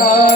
Oh.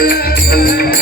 Thank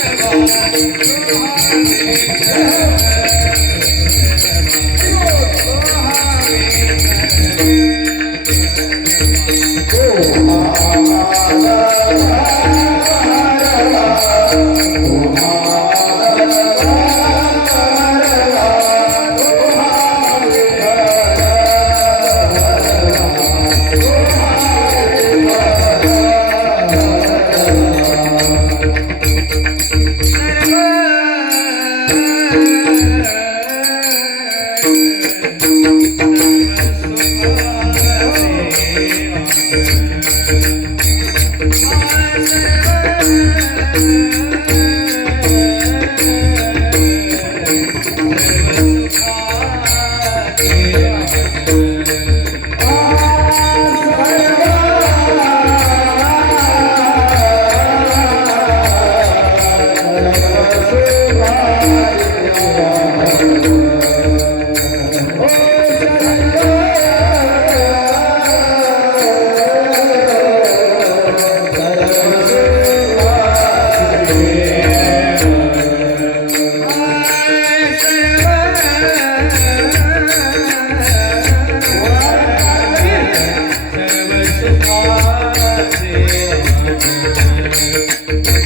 Thank you.